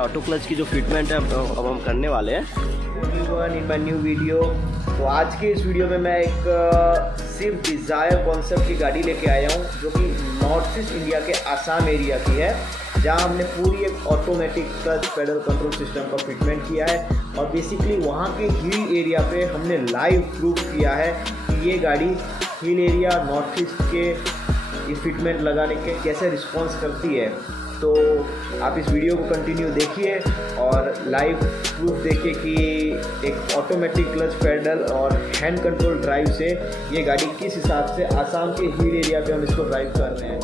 Auto clutch की जो fitment है अब हम करने वाले हैं इन माय न्यू वीडियो। तो आज के इस वीडियो में मैं एक स्विफ्ट डिज़ायर कॉन्सेप्ट की गाड़ी लेके आया हूँ, जो कि नॉर्थ ईस्ट इंडिया के आसाम एरिया की है, जहाँ हमने पूरी एक automatic clutch pedal control system का फिटमेंट किया है। और बेसिकली वहाँ के हिल एरिया पे हमने लाइव प्रूफ किया है कि ये गाड़ी हिल एरिया नॉर्थ ईस्ट के ये फिटमेंट लगाने के कैसे रिस्पॉन्स करती है। तो आप इस वीडियो को कंटिन्यू देखिए और लाइव प्रूफ देखिए कि एक ऑटोमेटिक क्लच पेडल और हैंड कंट्रोल ड्राइव से ये गाड़ी किस हिसाब से आसाम के हिल एरिया पे हम इसको ड्राइव कर रहे हैं।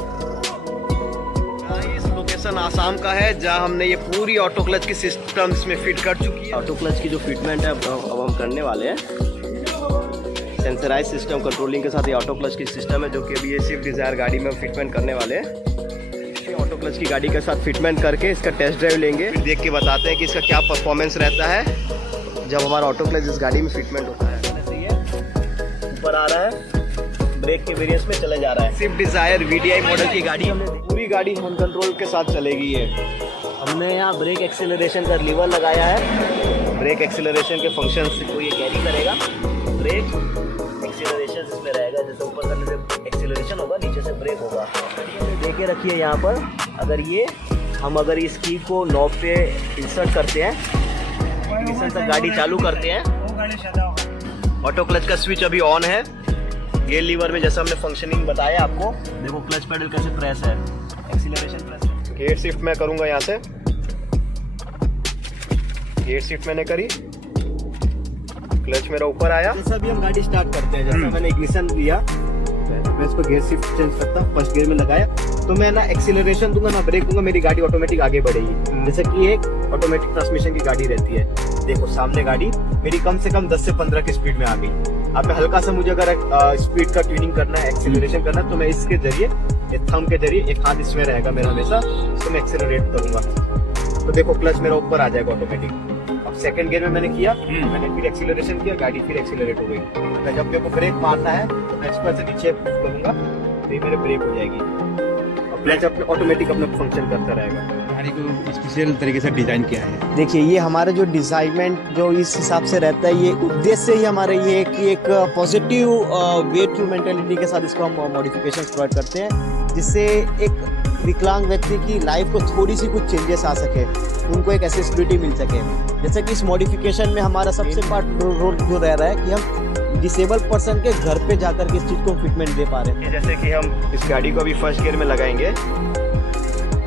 इस लोकेशन आसाम का है, जहां हमने ये पूरी ऑटो क्लच की सिस्टम इसमें फिट कर चुकी है। ऑटो क्लच की जो फिटमेंट है अब हम करने वाले हैं। सेंसराइज सिस्टम कंट्रोलिंग के साथ ये ऑटो क्लच की सिस्टम है, जो कि अभी ये स्विफ्ट डिज़ायर गाड़ी में फिटमेंट करने वाले हैं। ऑटो क्लच की गाड़ी के साथ फिटमेंट करके इसका टेस्ट ड्राइव लेंगे, फिर देख के बताते हैं कि इसका क्या परफॉर्मेंस रहता है जब हमारा ऑटो क्लच इस गाड़ी में फिटमेंट होता है। सही है, ऊपर आ रहा है, ब्रेक के वेरिएंस में चले जा रहा है। स्विफ्ट डिज़ायर VDI मॉडल की गाड़ी हमने पूरी गाड़ी हैंड कंट्रोल के साथ चलेगी। ये हमने यहाँ ब्रेक एक्सेलरेशन का लीवर लगाया है। ब्रेक एक्सेलरेशन के फंक्शन को ये कैरी करेगा। ब्रेक एक्सेलरेशन इसमें रहेगा, जैसे ऊपर करने से एक्सेलरेशन होगा, नीचे से ब्रेक होगा। देखे रखिए यहाँ पर, अगर इस की को नॉब पे इंसर्ट करते हैं, इंसर्ट तक गाड़ी चालू करते हैं। ऑटो क्लच का स्विच अभी ऑन है। गियर लीवर में जैसा हमने फंक्शनिंग बताया आपको, देखो क्लच पेडल कैसे प्रेस है, एक्सीलरेशन प्रेस है। गियर शिफ्ट मैं करूँगा यहाँ से। गियर शिफ्ट मैंने करी, क्लच मेरा ऊपर आया। जैसा भी हम गाड़ी स्टार्ट करते हैं, जैसा मैंने इग्निशन लिया, मैं इसको गियर शिफ्ट चेंज करता हूँ, फर्स्ट गियर में लगाया तो मैं ना एक्सीलरेशन दूंगा ना ब्रेक दूंगा, मेरी गाड़ी ऑटोमेटिक आगे बढ़ेगी। जैसे कि एक ऑटोमेटिक ट्रांसमिशन की गाड़ी रहती है। देखो सामने गाड़ी मेरी कम से कम 10 से 15 की स्पीड में आ गई। अब हल्का सा मुझे अगर स्पीड का ट्यूनिंग करना है, एक्सीलरेशन करना है, तो मैं इसके जरिए, थंब के जरिए, एक हाथ इसमें रहेगा मेरा हमेशा, तो मैं एक्सीलरेट करूंगा तो देखो क्लच मेरा ऊपर आ जाएगा ऑटोमेटिक। अब सेकंड गियर में मैंने किया, मैंने फिर एक्सीलरेशन किया, गाड़ी फिर एक्सीलरेट हो गई। जब मेरे को ब्रेक मारना है तो मैं इसको ऐसे नीचे करूंगा तो ये मेरे ब्रेक हो जाएगी। क्लच ऑटोमेटिक अपना फंक्शन करता रहेगा। गाड़ी को स्पेशल तरीके से डिजाइन किया है। देखिए ये हमारा जो डिजाइनमेंट जो इस हिसाब से रहता है, ये उद्देश्य ही हमारे ये है कि एक पॉजिटिव वे टू मेंटेलिटी के साथ इसको हम मॉडिफिकेशन प्रोवाइड करते हैं, जिससे एक विकलांग व्यक्ति की लाइफ को थोड़ी सी कुछ चेंजेस आ सके, उनको एक एक्सेसिबिलिटी मिल सके। जैसे कि इस मॉडिफिकेशन में हमारा सबसे बड़ा रोल जो रह रहा है कि हम डिसेबल पर्सन के घर पे जाकर के इस चीज़ को फिटमेंट दे पा रहे हैं। जैसे कि हम इस गाड़ी को अभी फर्स्ट गियर में लगाएंगे,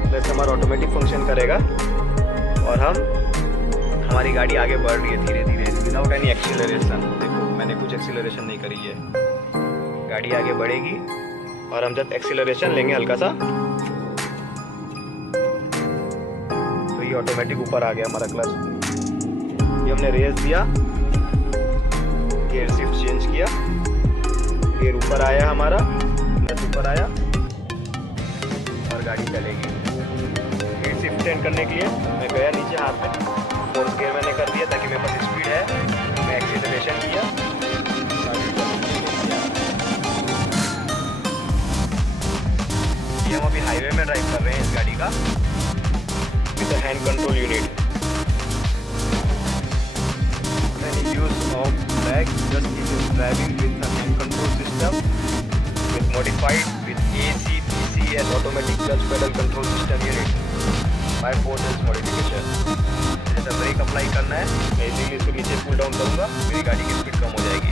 प्लस हमारा ऑटोमेटिक फंक्शन करेगा और हमारी गाड़ी आगे बढ़ रही है धीरे धीरे विदाउट एनी एक्सीलरेशन। देखो मैंने कुछ एक्सीलरेशन नहीं करी है, गाड़ी आगे बढ़ेगी और हम जब एक्सीलरेशन लेंगे हल्का सा तो ये ऑटोमेटिक ऊपर आ गया हमारा क्लच। ये हमने रेस दिया, गियर शिफ्ट चेंज किया, गियर ऊपर आया हमारा, क्लच ऊपर आया और गाड़ी चलेगी। गियर शिफ्ट चेंज करने के लिए मैं गया नीचे हाथ में, फोर्थ गियर मैंने कर दिया ताकि मेरे पास स्पीड है, मैं एक्सीलरेशन किया, ये हम अभी हाईवे में ड्राइव कर रहे हैं इस गाड़ी का with hand control unit. Use of bag just keep driving with the hand control system with modified with AC DC and automatic clutch pedal control system unit by forces modification। जैसे break apply करना है, मैं इसीलिए इसको नीचे pull down करूँगा, मेरी गाड़ी की स्पीड कम हो जाएगी।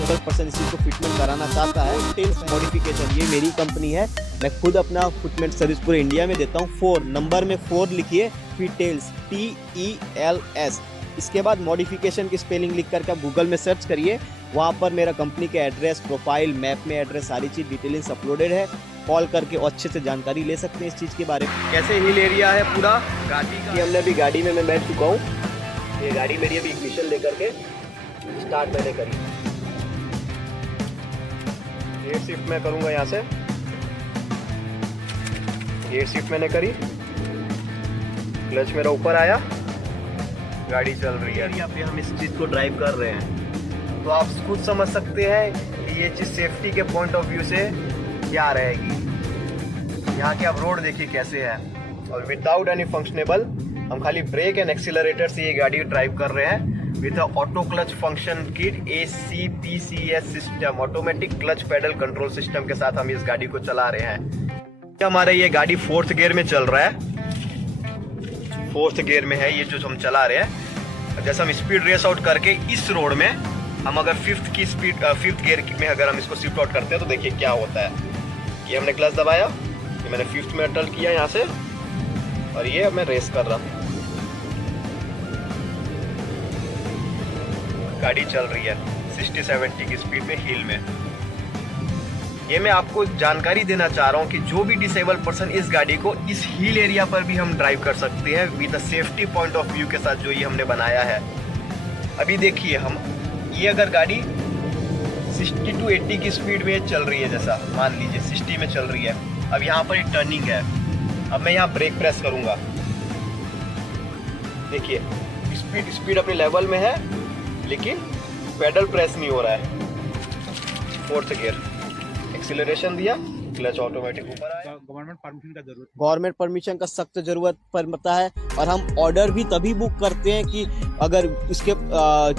70% इसी को फिटमेंट कराना चाहता है। टेल्स मॉडिफिकेशन, ये मेरी कंपनी है, मैं खुद अपना फिटमेंट सर्विस पूरे इंडिया में देता हूँ। 4 नंबर में 4 लिखिए, फिर टेल्स TELS। इसके बाद मॉडिफिकेशन की स्पेलिंग लिख करके आप गूगल में सर्च करिए, वहाँ पर मेरा कंपनी का एड्रेस, प्रोफाइल, मैप में एड्रेस, सारी चीज़ डिटेलिंग्स अपलोडेड है। कॉल करके अच्छे से जानकारी ले सकते हैं इस चीज़ के बारे में। कैसे हिल एरिया है पूरा गाड़ी का, ये हमने अभी गाड़ी में मैं बैठ चुका हूँ। ये गाड़ी मेरी अभी इग्निशन लेकर के स्टार्ट मैंने करी। गियर शिफ्ट मैं करूँगा यहाँ से, गियर शिफ्ट मैंने करी, क्लच मेरा ऊपर आया, गाड़ी चल रही है। यहाँ पे हम इस चीज़ को ड्राइव कर रहे हैं, तो आप खुद समझ सकते हैं कि ये चीज़ सेफ्टी के पॉइंट ऑफ व्यू से क्या रहेगी। यहाँ के आप रोड देखिए कैसे है, और विदाउट एनी फंक्शनेबल हम खाली ब्रेक एंड एक्सीलरेटर से ये गाड़ी ड्राइव कर रहे हैं with auto clutch function kit ACPCS system, automatic clutch pedal control system के साथ हम इस गाड़ी को चला रहे हैं। हमारा ये गाड़ी 4th गियर में चल रहा है, 4th गियर में है ये जो हम चला रहे हैं। जैसे हम स्पीड रेस आउट करके इस रोड में हम अगर 5th गियर में अगर हम इसको शिफ्ट आउट करते हैं तो देखिए क्या होता है। ये हमने क्लच दबाया, ये मैंने 5th में अटल किया यहाँ से, और ये मैं रेस कर रहा हूँ। गाड़ी चल रही है 60-70 की स्पीड में हिल में। ये मैं आपको जानकारी देना चाह रहा हूँ कि जो भी डिसेबल पर्सन इस गाड़ी को इस हिल एरिया पर भी हम ड्राइव कर सकते हैं with safety point of view के साथ, जो ये हमने बनाया है। अभी देखिए हम ये अगर गाड़ी 60-80 की स्पीड में चल रही है, जैसा मान लीजिए 60 में चल रही है, अब यहाँ पर एक टर्निंग है, अब मैं यहाँ ब्रेक प्रेस करूँगा, देखिए स्पीड अपने लेवल में है लेकिन पेडल प्रेस नहीं हो रहा है। 4th गियर, एक्सीलरेशन दिया, क्लच ऑटोमेटिक ऊपर आया। गवर्नमेंट परमिशन का सख्त जरूरत पड़ता है, और हम ऑर्डर भी तभी बुक करते हैं कि अगर उसके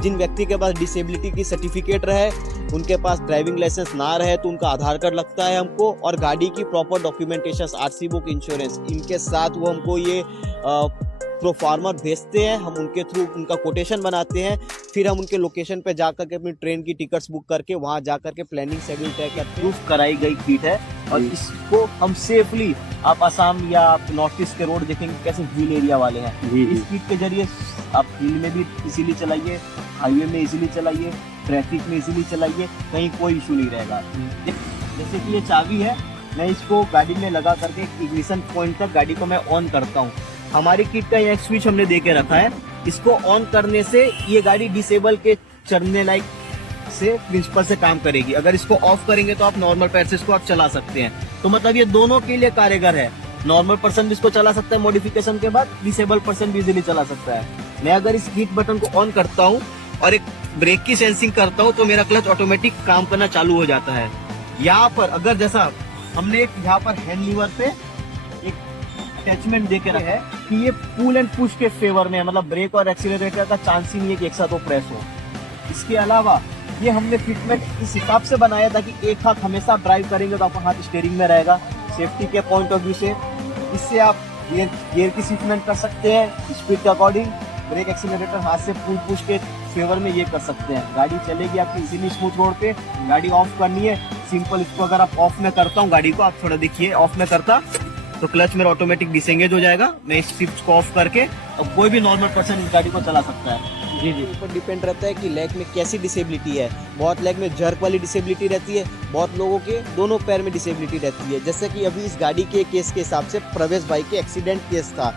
जिन व्यक्ति के पास डिसेबिलिटी की सर्टिफिकेट रहे, उनके पास ड्राइविंग लाइसेंस ना रहे तो उनका आधार कार्ड लगता है हमको, और गाड़ी की proper documentation, RC book, insurance, इनके साथ वो हमको ये प्रोफार्मर भेजते हैं। हम उनके थ्रू उनका कोटेशन बनाते हैं, फिर हम उनके लोकेशन पे जाकर के अपनी ट्रेन की टिकट्स बुक करके वहाँ जाकर के प्लानिंग शेड्यूल तय करते हैं। प्रूफ कराई गई किट है, और इसको हम सेफली, आप असम या आप नॉर्थ ईस्ट के रोड देखेंगे कैसे हिल एरिया वाले हैं, इस किट के जरिए आप हिल में भी इजीली चलाइए, हाईवे में इजीली चलाइए, ट्रैफिक में इजीली चलाइए, कहीं कोई इशू नहीं रहेगा। जैसे कि ये चाबी है, मैं इसको गाड़ी में लगा करके इग्निशन पॉइंट तक गाड़ी को मैं ऑन करता हूँ। हमारी किट का एक स्विच हमने दे के रखा है, इसको ऑन करने से ये गाड़ी डिसेबल के चढ़ने लायक से प्रिंसिपल से काम करेगी। अगर इसको ऑफ करेंगे तो आप नॉर्मल पैर से इसको आप चला सकते हैं। तो मतलब ये दोनों के लिए कारगर है, नॉर्मल पर्सन भी इसको चला सकता है मॉडिफिकेशन के बाद, डिसेबल पर्सन भी इजीली चला सकता है। मैं अगर इस किट बटन को ऑन करता हूँ और एक ब्रेक की सेंसिंग करता हूँ तो मेरा क्लच ऑटोमेटिक काम करना चालू हो जाता है। यहाँ पर अगर जैसा हमने एक यहाँ पर हैंड लीवर पे एक अटैचमेंट देके रखा है कि ये पुल एंड पुश के फेवर में है, मतलब ब्रेक और एक्सीलरेटर का चांस ही नहीं है कि एक साथ वो प्रेस हो। इसके अलावा ये हमने फिटमेंट इस हिसाब से बनाया था कि एक हाथ हमेशा ड्राइव करेंगे तो आपका हाथ स्टीयरिंग में रहेगा, सेफ्टी के पॉइंट ऑफ व्यू से। इससे आप गियर की फिटमेंट कर सकते हैं स्पीड के अकॉर्डिंग, ब्रेक एक्सीलरेटर हाथ से पुल पुश के फेवर में ये कर सकते हैं। गाड़ी चलेगी आपकी इजीली स्मूथ रोड पे। गाड़ी ऑफ करनी है, सिंपल इसको अगर आप ऑफ में करता हूँ गाड़ी को, आप थोड़ा देखिए ऑफ में करता तो क्लच मेरा ऑटोमेटिक डिसेंगेज हो जाएगा। मैं इस स्विच को ऑफ करके अब कोई भी नॉर्मल पर्सन इस गाड़ी को चला सकता है। जी ऊपर डिपेंड रहता है कि लेग में कैसी डिसेबिलिटी है। बहुत लेग में जर्क वाली डिसेबिलिटी रहती है, बहुत लोगों के दोनों पैर में डिसेबिलिटी रहती है। जैसे कि अभी इस गाड़ी के केस के हिसाब से प्रवेश भाई के एक्सीडेंट केस था,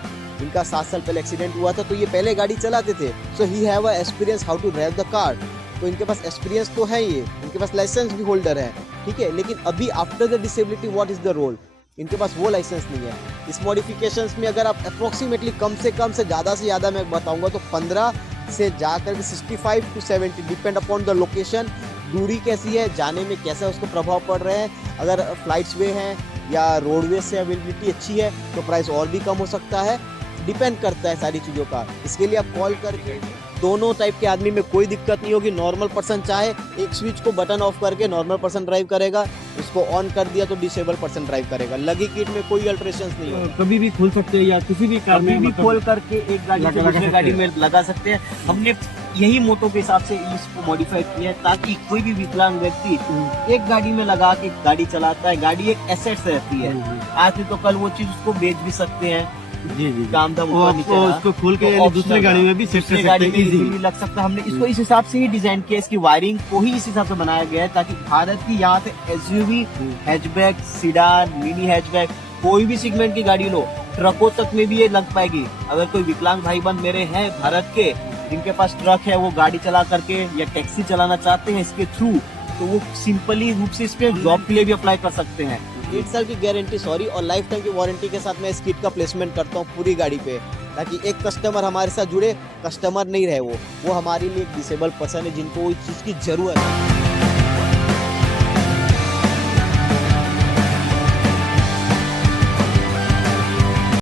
इनका 7 साल पहले एक्सीडेंट हुआ था, तो ये पहले गाड़ी चलाते थे, so he have a experience how to drive the car. तो इनके पास एक्सपीरियंस तो है, ये इनके पास लाइसेंस भी होल्डर है, ठीक है। लेकिन अभी after the disability what is the role, इनके पास वो लाइसेंस नहीं है। इस मॉडिफिकेशंस में अगर आप अप्रोक्सीमेटली कम से ज़्यादा मैं बताऊंगा तो 15 से जाकर 65 to 70 depend upon the location, दूरी कैसी है, जाने में कैसा उसको प्रभाव पड़ रहे हैं। अगर फ्लाइट्स वे हैं या रोडवेज से अवेलेबिलिटी अच्छी है तो प्राइस और भी कम हो सकता है, डिपेंड करता है सारी चीज़ों का। इसके लिए आप कॉल करके, दोनों टाइप के आदमी में कोई दिक्कत नहीं होगी। नॉर्मल पर्सन चाहे एक स्विच को बटन ऑफ करके नॉर्मल पर्सन ड्राइव करेगा, इसको ऑन कर दिया तो डिसेबल पर्सन ड्राइव करेगा। लगी किट में कोई अल्ट्रेशन नहीं होगा, कभी भी खोल सकते हैं या किसी भी कार में भी खोल करके एक गाड़ी से दूसरी गाड़ी में लगा सकते हैं। हमने यही मोटो के हिसाब से इसको मॉडिफाई किया है ताकि कोई भी विकलांग व्यक्ति एक गाड़ी में लगा के गाड़ी चलाता है। गाड़ी एक एसेट रहती है, आज नहीं तो कल वो चीज उसको बेच भी सकते हैं। जी काम धाम उसको खोल के दूसरी गाड़ी में भी सेट कर सकते हैं, इजीली लग सकता है। हमने इसको इस हिसाब से ही डिजाइन किया, इसकी वायरिंग को ही इस हिसाब से बनाया गया है ताकि भारत की यहाँ से SUV, hatchback, sedan, mini hatchback, कोई भी सेगमेंट की गाड़ी लो, ट्रकों तक में भी ये लग पाएगी। अगर कोई विकलांग भाई बहन मेरे हैं भारत के जिनके पास ट्रक है, वो गाड़ी चला करके या टैक्सी चलाना चाहते हैं इसके थ्रू, तो वो सिंपली रूप से इस पे जॉब के लिए भी अप्लाई कर सकते हैं। 8 साल की गारंटी और लाइफ टाइम की वारंटी के साथ मैं इस किट का प्लेसमेंट करता हूँ पूरी गाड़ी पे, ताकि एक कस्टमर हमारे साथ जुड़े, कस्टमर नहीं रहे वो हमारे लिए एक डिसेबल पर्सन है जिनको इस चीज़ की जरूरत है।